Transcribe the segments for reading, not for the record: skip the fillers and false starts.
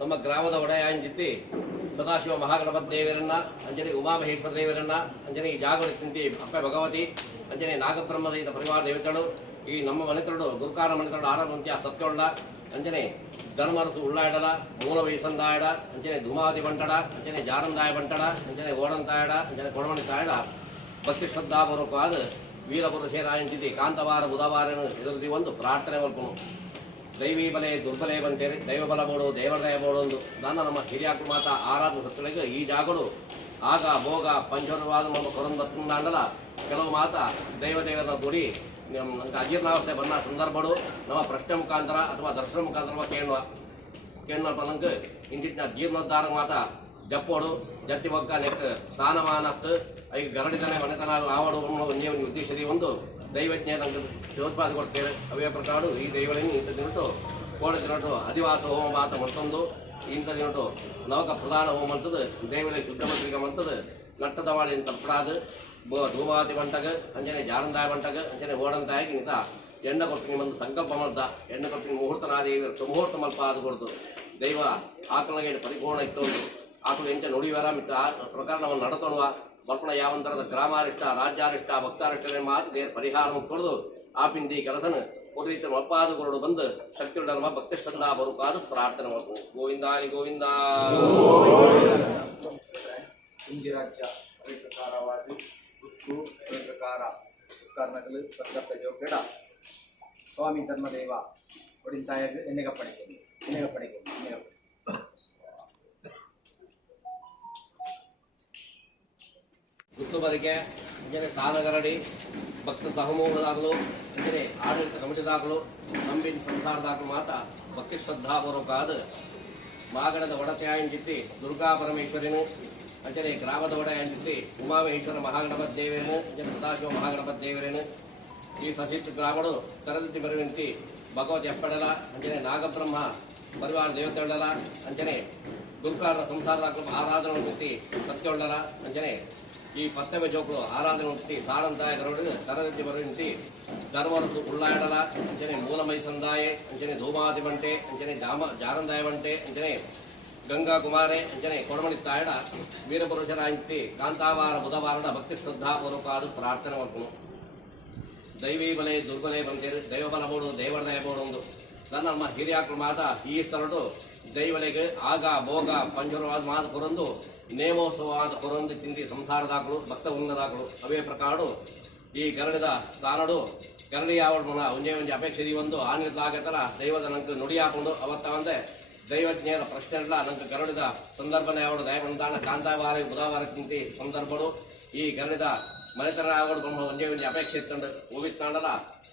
ನಮ್ಮ ಗ್ರಾಮದ ಒಡೆಯ ಅಂಜಿತಿ ಸದಾಶಿವ ಮಹಾಗಣಪತಿ ದೇವರನ್ನ ಅಂಜನೆ ಉಮಾಮಹೇಶ್ವರ ದೇವರನ್ನ ಅಂಜನೆ ಈ ಜಾಗೃತಿ ಅಪ್ಪ ಭಗವತಿ ಅಂಜನೆ ನಾಗಬ್ರಹ್ಮದ ಪರಿವಾರ ದೇವತೆಗಳು ಈ ನಮ್ಮ ಮನೆತರಡು ಗುರುಕಾರ ಮನೆತರಡು ಆರಂಭ ಸತ್ಯೊಳ್ಳ ಅಂಜನೆ ಧರ್ಮರಸು ಉಳ್ಳಾಡಲ ಮೂಲ ವಯಸ್ಸಂದಾಯಡ ಅಂಜನೆ ಧುಮಾದಿ ಬಂಟಡ ಅಂಜನೆ ಜಾರಂದಾಯ ಬಂಟಡ ಅಂಜನೆ ಓಡಂತಾಯಡ ಅಂಜನೆ ಕೊಡಮಣಿತಾಯಡ ಭಕ್ತಿ ಶ್ರದ್ಧಾಪೂರ್ವಕವಾದ ವೀರಪುರುಷೇರಾಯಂಚಿತಿ ಕಾಂತವಾರ ಬುಧವಾರನು ಎದುರಿದಿ ಒಂದು ಪ್ರಾರ್ಥನೆ ಮಲ್ಪನು ದೈವೀ ಬಲೆ ದುರ್ಬಲೆ ಬಂತೇರಿ ದೈವ ಬಲ ಬೋಡು ದೇವರದಯ ಬೋಡು ಒಂದು ನನ್ನ ನಮ್ಮ ಹಿರಿಯಾಕು ಮಾತ ಆರಾಧನೆ ಸತ್ತಳಿಗೆ ಈ ಜಾಗಗಳು ಆಗ ಭೋಗ ಪಂಚವಾದ ನಮ್ಮ ಕೊರಂದು ಬತ್ತಂದಾಂಡಲ ಕೆಲವು ಮಾತ ದೇವದೇವರ ಗುಡಿ ನಮ್ಗೆ ಅಜೀರ್ಣಾವಸ್ಥೆ ಬಂದ ಸಂದರ್ಭಗಳು ನಮ್ಮ ಪ್ರಶ್ನೆ ಮುಖಾಂತರ ಅಥವಾ ದರ್ಶನ ಮುಖಾಂತರ ಕೇಳುವ ನಂಗೆ ಇಂಚಿನ ಜೀರ್ಣೋದ್ಧಾರ ಮಾತ ಜಪ್ಪೋಡು ಜತ್ತಿ ಬೊಕ್ಕ ನೆಕ್ ಸ್ಥಾನಮಾನತ್ತು ಈಗ ಗರಡಿತನೆ ಮನೆತನ ಆವಡು ಒಂದೇ ಒಂದು ಉದ್ದೇಶದಿ ಒಂದು ದೈವಜ್ಞ ನಂಗೆ ಜೋತ್ಪಾದ ಕೊಡ್ತೇವೆ ಅವೇ ಪ್ರಕಾರ ಈ ದೈವಗಳನ್ನು ಇಂಥ ದಿನಟು ಕೋಡೆ ದಿನಟು ಅಧಿವಾಸ ಹೋಮ ಮಾತ ಮತ್ತೊಂದು ಇಂಥ ದಿನಟು ನವಕ ಪ್ರಧಾನ ಹೋಮ ಅಂತದ್ದು ದೈವಗಳಿಗೆ ಶುದ್ಧ ಮಂತ್ರಿಗ ಮಂತದ್ದು ನಟ್ಟದವಾಳಿ ಅಂತ ತಪ್ಪಡಾದು ಧೂಮಾತಿ ಬಂಟಗ ಅಂಜನೆ ಜಾರಂದಾಯ ಬಂಟಗ ಅಂಜನೆ ಓಡಂತಾಗಿ ಇಂಥ ಎಣ್ಣ ಕೊಟ್ಟಿನ ಒಂದು ಸಂಕಲ್ಪ ಮಲ್ದ ಎಣ್ಣೆ ಕೊಟ್ಟಿನ ಮುಹೂರ್ತನಾದೇವಿ ಮುಹೂರ್ತ ಮಲ್ಪ ಅದು ಕೊಡ್ತು ದೈವ ಆಕಳಿಗೆ ಪರಿಪೂರ್ಣ ಇತ್ತು ಆಕಳು ಎಂಚ ನುಡಿವರ ಮಿತ್ರ ಆ ಪ್ರಕಾರ ನಾವು ನಡತೊಣುವ ಮಲ್ಪಣ ಯಾವಂತರದ ಗ್ರಾಮಾರಿಷ್ಟ ರಾಜ್ಯಾರಿಷ್ಟ ಭಕ್ತಾರಿಷ್ಟ ಮಾತು ದೇರ್ ಪರಿಹಾರ ಕೊಡದು ಆ ಪಿಂದಿ ಕೆಲಸನ ಒಂದು ರೀತಿ ಮಲ್ಪಾದುಗಳು ಬಂದು ಶಕ್ತಿಯುಳ್ಳ ನಮ್ಮ ಭಕ್ತಿ ಶ್ರದ್ಧಾ ಬರುಕಾದು ಪ್ರಾರ್ಥನೆ ಮಾಡ್ತೀನಿ ಗೋವಿಂದಾಲಿ ಗೋವಿಂದ ರಾಜ್ಯ ಪ್ರಕಾರವಾದ ಪ್ರಕಾರ ನಗಲು ಜೋಗಡ ಸ್ವಾಮಿ ಧರ್ಮದೇವ ಒಡಿಂತಾಯದು ಎಣ್ಣೆಗಪ್ಪಡಿಗೆ ಗುತ್ತುಬರಿಗೆ ಅಂಜನೆ ಸಾನಗರಡಿ ಭಕ್ತ ಸಹಮೂಹದಾಗಲು ಅಂಜನೆ ಆಡಳಿತ ಕಮಿಟಿದಾಗಲು ನಂಬಿನ ಸಂಸಾರದಾಗಲು ಮಾತ ಭಕ್ತಿ ಶ್ರದ್ಧಾಪೂರ್ವಕಾದ ಮಾಗಡದ ಒಡತೆಯಾಯಿಂಚಿತ್ತಿ ದುರ್ಗಾ ಪರಮೇಶ್ವರಿನು ಅಂಜನೆ ಗ್ರಾಮದ ಒಡೆಯಾಂಚಿತ್ತಿ ಉಮಾಮಹೇಶ್ವರ ಮಹಾಗಣಪತಿ ದೇವರೇನು ಅಂಜನೆ ಸದಾಶಿವ ಮಹಾಗಣಪತಿ ದೇವರೇನು ಈ ಸಸಿತ್ ಗ್ರಾಮಡು ಕರದತಿ ಬರುವಂತಿ ಭಗವತಿ ಎಪ್ಪಡಲ ಅಂಜನೆ ನಾಗಬ್ರಹ್ಮ ಪರಿವಾರ ದೇವತೆಗಳಲ ಅಂಜನೆ ಗುರುಕಾರ ಸಂಸಾರದಾಗಲು ಆರಾಧನೆ ಉಂಟಿ ಸತ್ಯೊಳ್ಳಲ ಅಂಜನೆ ಈ ಪತ್ತವೆ ಜೋಕುಳು ಆರಾಧನೆ ಉಂಟಿ ಸಾರಂತಾಯ ಗರಡು ತರಗತಿ ಬರುವಂತಿ ಧರ್ಮರಸು ಉಳ್ಳಾಡಲ ಅಂಚನೆ ಮೂಲ ಮೈಸಂದಾಯೆ ಅಂಚನೆ ಧೂಮಾದಿ ಬಂಟೆ ಅಂಚನೆ ಜಾರಂದಾಯ ಬಂಟೆ ಅಂಚನೆ ಗಂಗಾ ಕುಮಾರೆ ಅಂಚನೆ ಕೊಡಮಣಿತ್ತಾಯಡ ವೀರಪುರುಷರಾಂತಿ ಕಾಂತಾವಾರ ಬುಧವಾರದ ಭಕ್ತಿ ಶ್ರದ್ಧಾಪೂರ್ವಕವಾದ ಪ್ರಾರ್ಥನೆ ಮಾಡ್ಕೊಂಡು ದೈವೀ ಬಲೆ ದುರ್ಬಲೆ ಬಂತೇರಿ ದೈವ ಬಲ ಬೋಡು ದೇವರದಯ ಬೋಡು ಒಂದು ನನ್ನ ನಮ್ಮ ಹಿರಿಯಾಕಳು ಮಾತ ಈ ಸ್ಥಳಡು ದೈವಲೆಗೆ ಆಗ ಭೋಗ ಪಂಜರವಾದ ಮಾತ ಕೊರಂದು ನೇಮೋತ್ಸವವಾದ ಕೊರಂದು ತಿಂದಿ ಸಂಸಾರದಾಕಳು ಭಕ್ತ ಉನ್ನದಾಕಳು ಅವೇ ಪ್ರಕಾರ ಈ ಗರಡಿದ ಸ್ಥಾನಡು ಗರಡಿ ಯಾವಡು ಒಂದೇ ಒಂದೇ ಅಪೇಕ್ಷೆ ಒಂದು ಆನಿದಾಗತ್ತಲ್ಲ ದೈವದ ನಂಗೆ ನುಡಿ ಹಾಕೊಂಡು ಅವತ್ತ ಒಂದೇ ದೈವಜ್ಞರ ಪ್ರಶ್ನೆ ಇಲ್ಲ ನಂಗೆ ಗರಡಿದ ಸಂದರ್ಭನ ಯಾವಡು ದಯವಂತಾನ ಕಾಂತಾವಾರ ಬುಧವಾರ ತಿಂತಿ ಸಂದರ್ಭಗಳು ಈ ಗರಡಿದ ಮನೆತರ ಯಾವಡು ಒಂದೇ ಒಂದೇ ಅಪೇಕ್ಷೆ ಇಟ್ಕೊಂಡು ಹೋಗಿತ್ತಾಂಡಲ್ಲ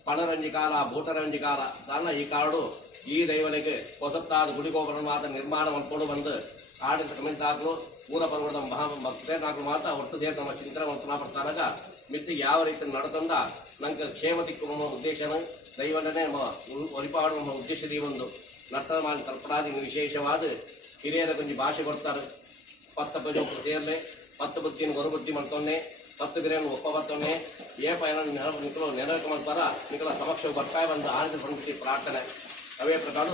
ಪಣರಂಜಿ ಕಾಲ ಬೂಟರಂಜಿ ಕಾಲ ತಾನ ಈ ಕಾಡು ಈ ದೈವನಿಗೆ ಹೊಸತ್ತಾದ ಗುಡಿಗೋಪುರ ಮಾತ್ರ ನಿರ್ಮಾಣ ಮಾಡ್ಕೊಂಡು ಬಂದು ಆಡಳಿತ ಕಮಿಟಿ ಹಾಕಲು ಮೂಲ ಪರ್ವದ ಭಕ್ತೇನಾಗಲು ಮಾತ್ರ ಹೊರತು ದೇವ ನಮ್ಮ ಚಿಂತನೆ ಮಾಡ್ತಾನಾಗ ಮಿತ್ತಿ ಯಾವ ರೀತಿ ನಡ್ತಂದ ನಂಗೆ ಕ್ಷೇಮ ದಿಕ್ಕು ನಮ್ಮ ಉದ್ದೇಶನ ದೈವನೇ ನಮ್ಮ ಒರಿಪಾಡು ನಮ್ಮ ಉದ್ದೇಶದಿ ಒಂದು ನರ್ತನ ಮಾಡಿ ತಲ್ಪಡಾದಿ ವಿಶೇಷವಾದ ಹಿರಿಯರ ಕೊಂಚ ಭಾಷೆ ಬರ್ತಾರೆ ಪತ್ತ ಪಜೋಪು ಸೇರ್ಲೆ ಪತ್ತು ಬುತ್ತಿನ ಗೊರು ಬುತ್ತಿ ಮಾಡ್ತೊನ್ನೆ 10 ಗಿರಿಯನ್ನು ಒಪ್ಪ ಬರ್ತವನೆ ಏ ಪಯಣ ನಿಖಲು ನೆರವೇಕ ಮಾಡ್ತಾರ ನಿಖಲ ಸಮಕ್ಷ ಬರ್ತಾಯ ಬಂದು ಆನಂದ ಪಂಡಿತಿ ಪ್ರಾರ್ಥನೆ ಅವೇ ಪ್ರಕಾರ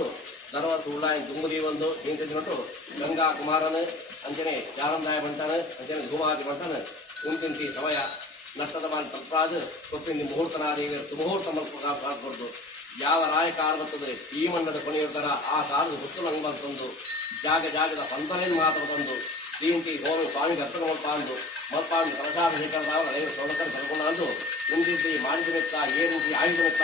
ಧರ್ಮದ ಉಳ್ಳಾಯ ದುಂಗುದಿ ಒಂದು ನಿಂತು ಗಂಗಾ ಕುಮಾರನ ಅಂಚನೆ ಜಾರಂದಾಯ ಬಂಟಾನ ಅಂಚನೆ ಧೂಮಾದಿ ಬಂಟಾನ ಉಂಟಿಂತಿ ಸಮಯ ನಷ್ಟದ ಮಾಡಿ ತಪ್ಪಾದ ಕೊಪ್ಪಿಂದಿ ಮುಹೂರ್ತನಾದೇವಿ ಮುಹೂರ್ತ ಮಲ್ಪಡ್ದು ಯಾವ ರಾಯ ಕಾರ್ ಬರ್ತದೆ ಈ ಮಂಡದ ಕೊನೆಯಿರ್ತಾರ ಆ ಕಾರದ ಹುಟ್ಟು ನಂಗೆ ಬರ್ತಂದು ಜಾಗದ ಪಂತನೇನು ಮಾತಾಡ್ತಂದು దీనికి హోమి స్వామికి అర్పణ మల్పాండు మల్పాండు కలశాభిషేకం రావాలి నేను సోదరు కనుగొన్నాను ముందు మాడిదమెత్త ఏది ఆయుధమెత్త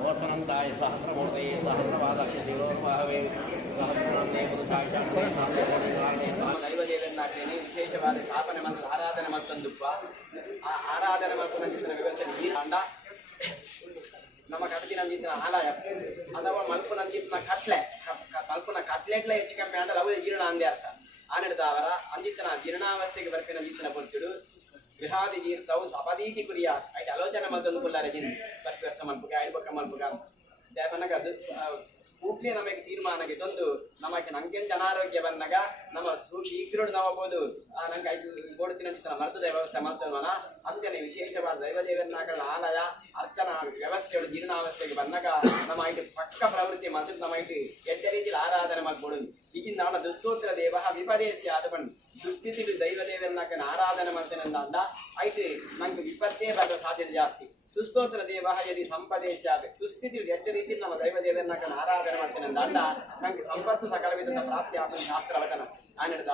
ಓರ್ಫನಂತಾಯ ಸಹಸ್ರಮೂರ್ತಯೇ ಸಹಸ್ರಪಾದಾಕ್ಷ ಶಿರೋರ್ವಾಹವೇ ಸಹಸ್ರನಾಮ್ನೇ ಪುರುಷಾಯ ಶಾಂತೇ ಶಾಂತೇ ದೈವದೇವರನ್ನಾಗ್ತೇನೆ ವಿಶೇಷವಾದ ಸ್ಥಾಪನೆ ಮತ್ತು ಆರಾಧನೆ ಮತ್ತೊಂದುಪ್ಪ ಆ ಆರಾಧನೆ ಮತ್ತು ನಂಜಿನ ವ್ಯವಸ್ಥೆ ಈ ಅಂಡ ನಮ್ಮ ಕಡತಿ ನಂಜಿನ ಆಲಯ ಅಥವಾ ಮಲ್ಪು ನಂಜಿನ ಕಟ್ಲೆ ಮಲ್ಪುನ ಕಟ್ಲೆಟ್ಲ ಹೆಚ್ಚು ಕಮ್ಮಿ ಅಂದ್ರೆ ಅವು ಜೀರ್ಣ ಅಂದೇ ಅರ್ಥ ಆನೆಡ್ದವರ ಅಂದಿತ್ತನ ಜೀರ್ಣಾವಸ್ಥೆಗೆ ಬರ್ಪಿನ ಅಂದಿತ್ತನ ಪೊರ್ತುಡು ಗೃಹಾದಿ ಜೀರ್ತವು ಸಪದೀತಿ ಕುರಿಯ ಐಟ್ ಆಲೋಚನೆ ಮತ್ತೊಂದು ಕುಲ್ಲಾರೆ ಜಿನ್ ಬರ್ಪಿ ವರ್ಷ ಮಲ್ಪುಗ ಐದು ಪಕ್ಕ ಮಲ್ಪುಗ ದೇವನಗ ಅದು ಕೂಡ್ಲೆ ನಮಗೆ ತೀರ್ಮಾನಕ್ಕೆ ತಂದು ನಮಗೆ ನಂಗೆಂತ ಅನಾರೋಗ್ಯ ಬಂದಾಗ ನಮ್ಮ ಶೀಘ್ರ ನಾವಬಹುದು ನಂಗೆ ಐದು ಗೋಡುತ್ತಿನ ಮರ್ತದ ವ್ಯವಸ್ಥೆ ಮಾಡ್ತೇವನ ಅಂತೇನೆ ವಿಶೇಷವಾದ ದೈವದೇವನಾಗಳ ಆಲಯ ಅರ್ಚನಾ ವ್ಯವಸ್ಥೆಗಳು ಜೀರ್ಣಾವಸ್ಥೆಗೆ ಬಂದಾಗ ನಮ್ಮ ಐಟು ಪಕ್ಕ ಪ್ರವೃತ್ತಿ ಮತ್ತು ನಮ್ಮ ಐಟು ಎಡ್ಡ ರೀತಿಯಲ್ಲಿ ಆರಾಧನೆ ಮಾಡ್ಕೊಡು ಈಗಿನ ನಾಡ ದುಸ್ತೋತ್ರ ದೇವ ವಿಪದೇಶ ಆದ ಬಂದು ದುಸ್ಥಿತಿ ದೈವದೇವನಾಗ ಆರಾಧನೆ ಮಾಡ್ತೇನೆ ಅಂದ ಐಟು ನಂಗೆ ವಿಪತ್ತೇ ಬರದ ಸಾಧ್ಯತೆ ಜಾಸ್ತಿ ಸುಸ್ತೋತ್ರ ದೇವ ಯದಿ ಸಂಪದೇಶ ಸುಸ್ಥಿತಿ ಎಡ್ಡ ರೀತಿಯಲ್ಲಿ ನಮ್ಮ ದೈವದೇವನಾಗ ಆರಾಧನೆ ಮಾಡ್ತೇನೆ ಅಂದ ನಂಗೆ ಸಂಪತ್ತು ಸಕಲ ವಿಧದ ಪ್ರಾಪ್ತಿ ಆದ ಶಾಸ್ತ್ರ ವಚನ ಆ ನಡೆದ